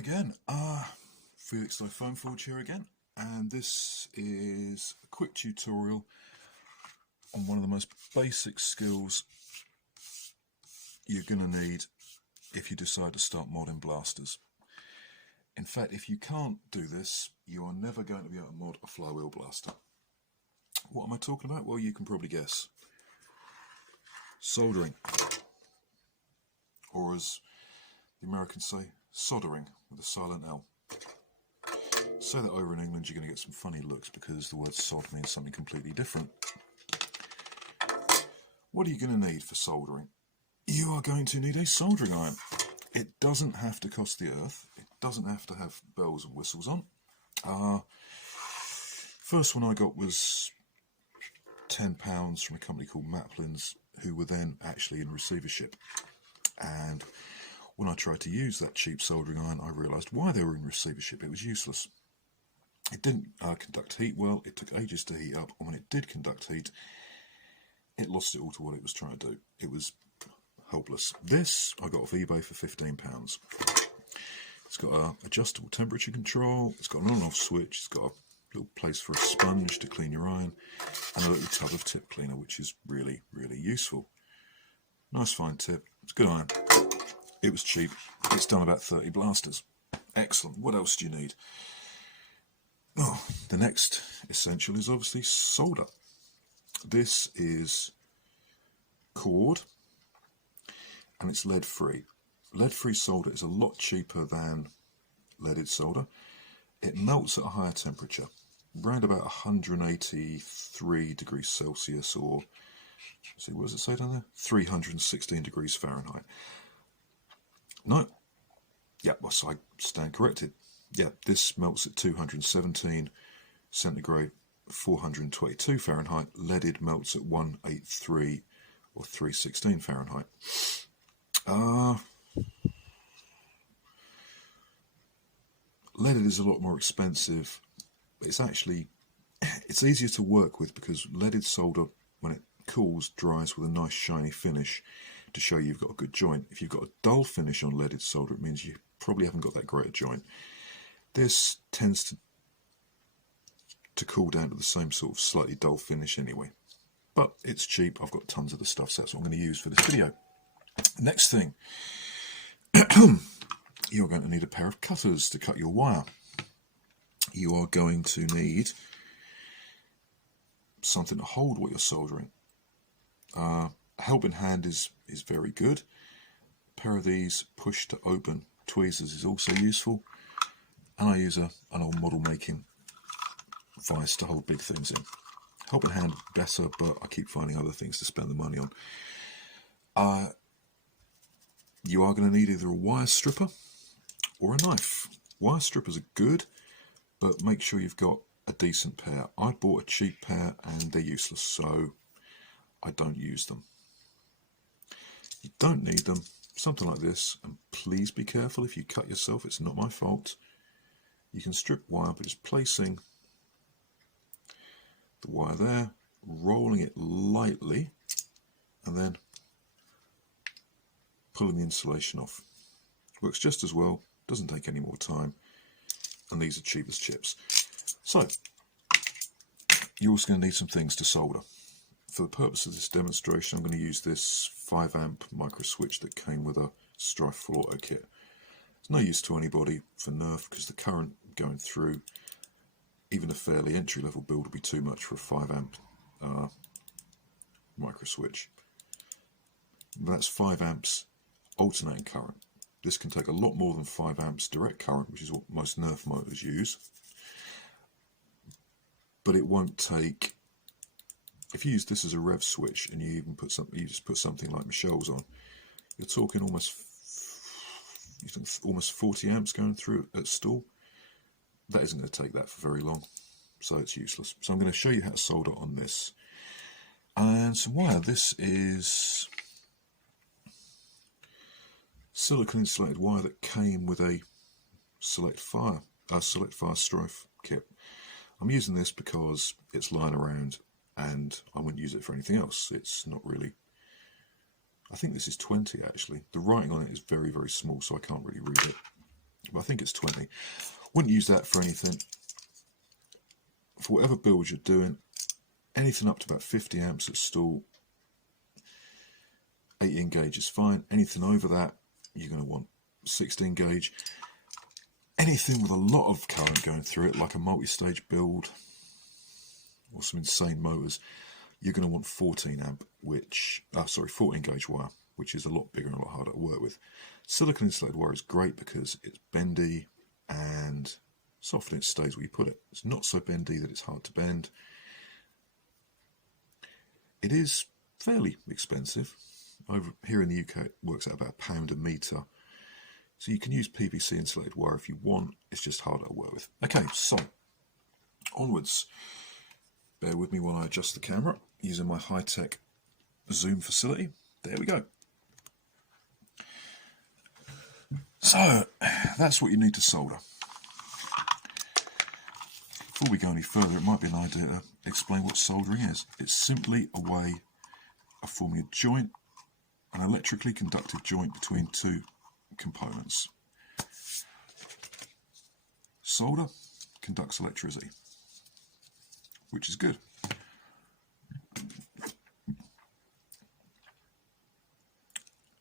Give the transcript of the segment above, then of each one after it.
again. Felix the Phone Forge here again, and this is a quick tutorial on one of the most basic skills you're going to need if you decide to start modding blasters. In fact, if you can't do this, you are never going to be able to mod a flywheel blaster. What am I talking about? Well, you can probably guess. Soldering, or as the Americans say, soldering with a silent L. Say that over in England, you're going to get some funny looks because the word sod means something completely different. What are you going to need for soldering? You are going to need a soldering iron. It doesn't have to cost the earth. It doesn't have to have bells and whistles on. First one I got was £10 from a company called Maplin's, who were then actually in receivership. And when I tried to use that cheap soldering iron, I realised why they were in receivership. It was useless. It didn't conduct heat well. It took ages to heat up, and when it did conduct heat, it lost it all to what it was trying to do. It was hopeless. This I got off eBay for £15. It's got an adjustable temperature control. It's got an on and off switch. It's got a little place for a sponge to clean your iron, and a little tub of tip cleaner, which is really, really useful. Nice fine tip. It's a good iron. It was cheap. It's done about 30 blasters. Excellent. What else do you need? Oh, the next essential is obviously solder. This is cord, and it's lead free. Lead free solder is a lot cheaper than leaded solder. It melts at a higher temperature, around about 183 degrees Celsius, or see, what does it say down there? 316 degrees Fahrenheit. No. Yeah, well, so I stand corrected. Yeah, this melts at 217 centigrade, 422 Fahrenheit. Leaded melts at 183 or 316 Fahrenheit. Leaded is a lot more expensive. It's actually, it's easier to work with because leaded solder, when it cools, dries with a nice shiny finish to show you've got a good joint. If you've got a dull finish on leaded solder, it means you probably haven't got that great a joint. This tends to cool down to the same sort of slightly dull finish anyway. But it's cheap. I've got tons of the stuff, so that's what I'm going to use for this video. Next thing, you're going to need a pair of cutters to cut your wire. You are going to need something to hold what you're soldering. A helping hand is very good. A pair of these push to open tweezers is also useful. And I use an old model making vise to hold big things in. Helping hand better, but I keep finding other things to spend the money on. You are going to need either a wire stripper or a knife. Wire strippers are good, but make sure you've got a decent pair. I bought a cheap pair and they're useless, so I don't use them. You don't need them. Something like this, and please be careful if you cut yourself, it's not my fault. You can strip wire by just placing the wire there, rolling it lightly, and then pulling the insulation off. Works just as well, doesn't take any more time, and these are cheap as chips. So, you're also going to need some things to solder. For the purpose of this demonstration, I'm going to use this 5 amp micro switch that came with a Strife full auto kit. It's no use to anybody for Nerf because the current going through even a fairly entry level build would be too much for a 5 amp micro switch. That's 5 amps alternating current. This can take a lot more than 5 amps direct current, which is what most Nerf motors use. But it won't take, if you use this as a rev switch and you even put something, you just put something like Michelle's on, you're talking almost 40 amps going through at stall. That isn't going to take that for very long, so it's useless. So I'm going to show you how to solder on this. And some wire. This is silicone insulated wire that came with a Select Fire Strife kit. I'm using this because it's lying around and I wouldn't use it for anything else. It's not really, I think this is 20 actually. The writing on it is very, very small, so I can't really read it. but I think it's 20. Wouldn't use that for anything. For whatever build you're doing, anything up to about 50 amps at stall, 18 gauge is fine. Anything over that, you're going to want 16 gauge. Anything with a lot of current going through it, like a multi-stage build or some insane motors, you're going to want 14 gauge wire, which is a lot bigger and a lot harder to work with. Silicon insulated wire is great because it's bendy and soft and it stays where you put it. It's not so bendy that it's hard to bend. It is fairly expensive. Over here in the UK, it works out about £1 a metre. So you can use PVC insulated wire if you want. It's just harder to work with. Okay, so onwards. Bear with me while I adjust the camera using my high-tech zoom facility. There we go. So that's what you need to solder. Before we go any further, it might be an idea to explain what soldering is. It's simply a way of forming a joint, an electrically conductive joint between two components. Solder conducts electricity, which is good.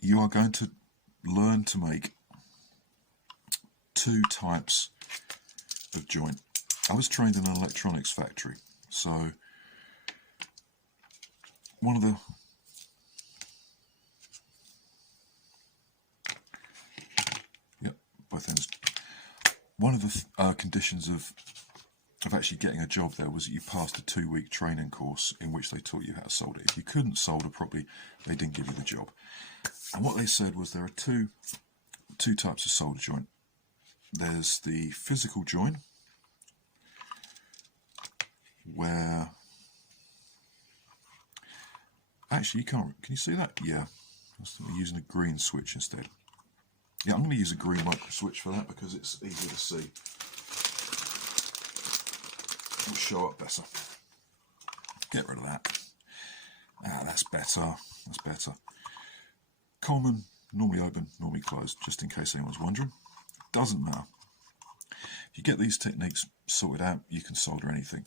You are going to learn to make two types of joint. I was trained in an electronics factory, so one of the both ends. One of the conditions of actually getting a job there was that you passed a 2-week training course in which they taught you how to solder. If you couldn't solder properly, they didn't give you the job. And what they said was there are two types of solder joint. There's the physical joint, where actually you can't. Can you see that? Yeah, I'm using a green switch instead. Yeah, I'm going to use a green micro switch for that because it's easier to see. It'll show up better. Get rid of that. That's better. That's better. Common, normally open, normally closed, just in case anyone's wondering. Doesn't matter. If you get these techniques sorted out, you can solder anything.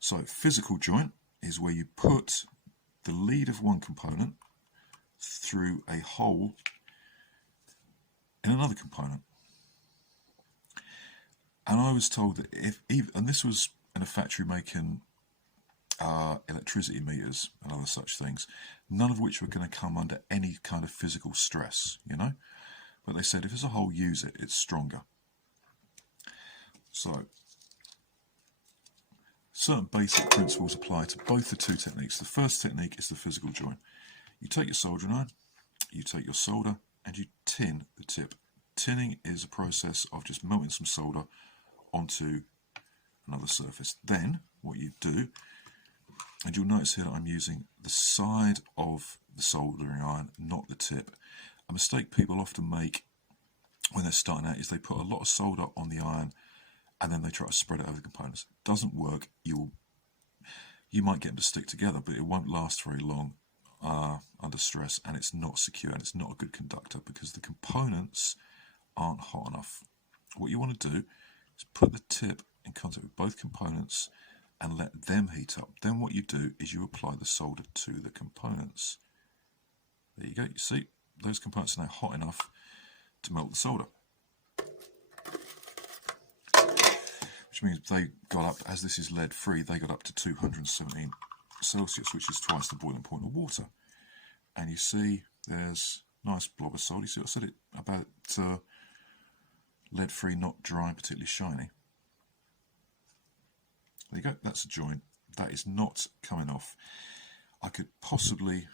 So, physical joint is where you put the lead of one component through a hole in another component. And I was told that and this was in a factory making electricity meters and other such things, none of which were going to come under any kind of physical stress, you know. But they said if it's a hole, use it, it's stronger. So, certain basic principles apply to both the two techniques. The first technique is the physical joint. You take your soldering iron, you take your solder, and you tin the tip. Tinning is a process of just melting some solder onto another surface. Then, what you do, and you'll notice here that I'm using the side of the soldering iron, not the tip. A mistake people often make when they're starting out is they put a lot of solder on the iron and then they try to spread it over the components. It doesn't work. You might get them to stick together, but it won't last very long under stress, and it's not secure and it's not a good conductor because the components aren't hot enough. What you want to do is put the tip in contact with both components and let them heat up. Then what you do is you apply the solder to the components. There you go. You see, those components are now hot enough to melt the solder. Which means they got up, as this is lead free, they got up to 217 Celsius, which is twice the boiling point of water. And you see there's a nice blob of solder. You see what I said about lead free, not dry, particularly shiny. There you go, that's a joint. That is not coming off. I could possibly...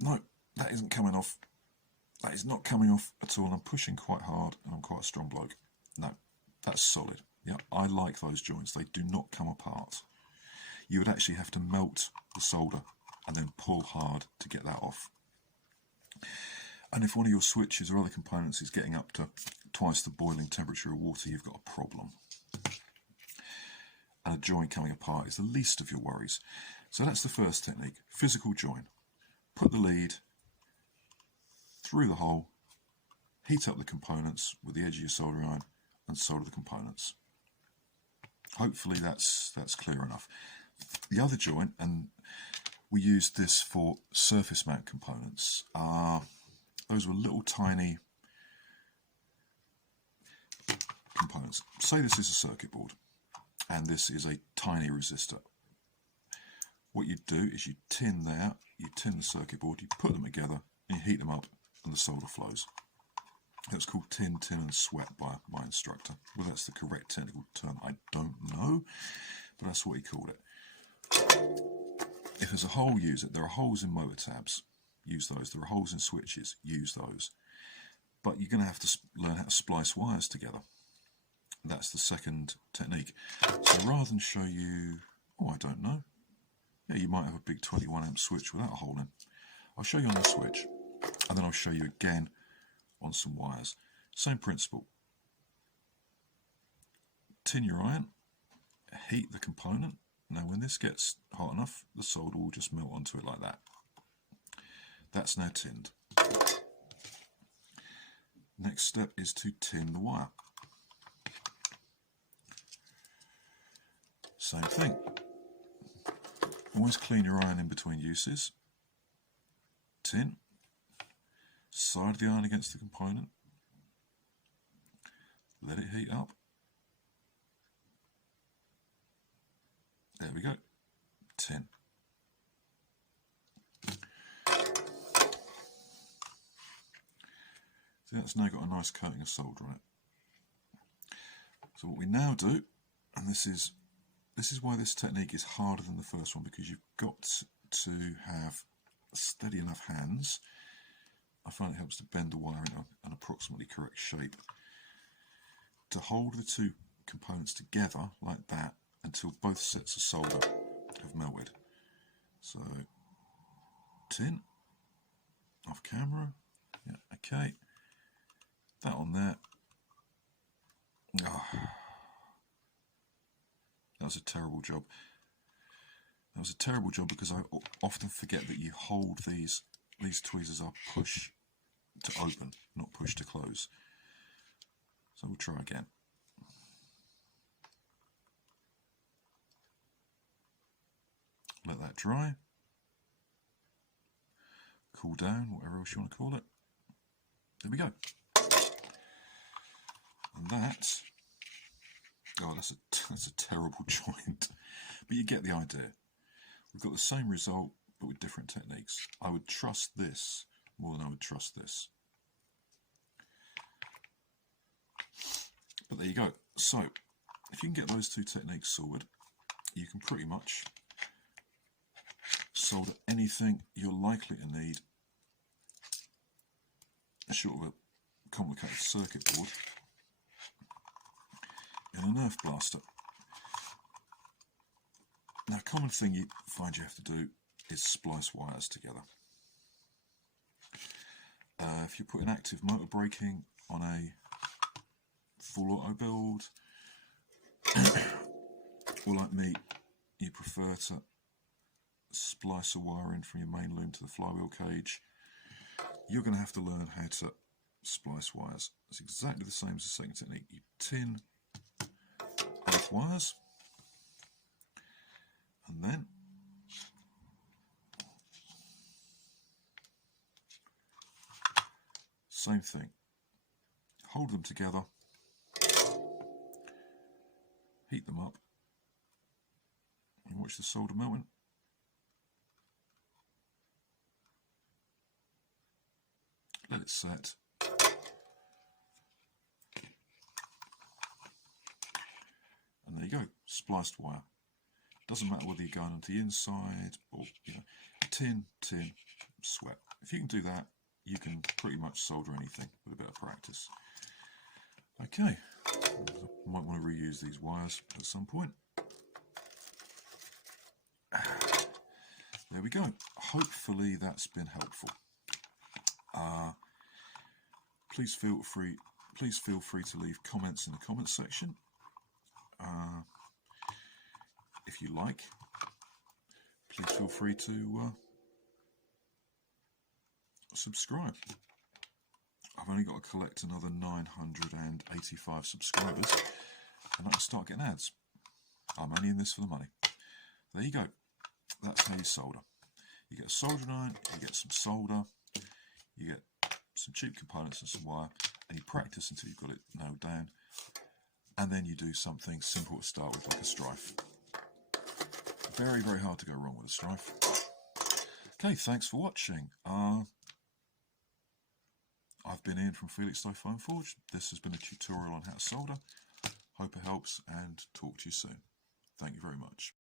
No, that isn't coming off. That is not coming off at all. I'm pushing quite hard and I'm quite a strong bloke. No, that's solid. Yeah, I like those joints. They do not come apart. You would actually have to melt the solder and then pull hard to get that off. And if one of your switches or other components is getting up to twice the boiling temperature of water, you've got a problem. And a joint coming apart is the least of your worries. So that's the first technique, physical joint. Put the lead through the hole, heat up the components with the edge of your soldering iron and solder the components. Hopefully that's clear enough. The other joint, and we used this for surface mount components, those were little tiny components. Say this is a circuit board and this is a tiny resistor. What you do is you tin the circuit board, you put them together and you heat them up and the solder flows. It's called tin and sweat by my instructor. Well, that's the correct technical term, I don't know, but that's what he called it. If there's a hole, use it. There are holes in motor tabs, use those. There are holes in switches, use those. But you're going to have to learn how to splice wires together. That's the second technique. So rather than show you, I don't know. Yeah, you might have a big 21 amp switch without a hole in. I'll show you on the switch, and then I'll show you again on some wires. Same principle. Tin your iron, heat the component. Now when this gets hot enough, the solder will just melt onto it like that. That's now tinned. Next step is to tin the wire. Same thing. Always clean your iron in between uses. Tin. Side the iron against the component. Let it heat up. There we go. Tin. See, that's now got a nice coating of solder on it. So what we now do, and this is why this technique is harder than the first one, because you've got to have steady enough hands. I find it helps to bend the wire in an approximately correct shape to hold the two components together like that until both sets of solder have melted. So tin, off camera, yeah, okay, that on there. That was a terrible job. That was a terrible job because I often forget that you hold these tweezers are push to open, not push to close. So we'll try again. Let that dry. Cool down, whatever else you want to call it. There we go. And that, that's a terrible joint, but you get the idea. We've got the same result, but with different techniques. I would trust this more than I would trust this. But there you go. So, if you can get those two techniques sorted, you can pretty much solder anything you're likely to need short of a complicated circuit board in a Nerf blaster. Now, a common thing you find you have to do is splice wires together. If you put an active motor braking on a full auto build, or like me, you prefer to splice a wire in from your main loom to the flywheel cage, you're going to have to learn how to splice wires. It's exactly the same as the second technique. You tin both wires, and then same thing. Hold them together, heat them up, and watch the solder melting. Let it set. And there you go, spliced wire. Doesn't matter whether you're going onto the inside or, tin, sweat. If you can do that, you can pretty much solder anything with a bit of practice. Okay, I might want to reuse these wires at some point. There we go. Hopefully that's been helpful. Please feel free to leave comments in the comments section. If you like, please feel free to subscribe. I've only got to collect another 985 subscribers, and I can start getting ads. I'm only in this for the money. There you go. That's how you solder. You get a soldering iron, you get some solder, you get some cheap components and some wire, and you practice until you've got it nailed down, and then you do something simple to start with, like a strife. Very, very hard to go wrong with a strife. Okay, thanks for watching. I've been Ian from Felix Foam Forge. This has been a tutorial on how to solder. Hope it helps, and talk to you soon. Thank you very much.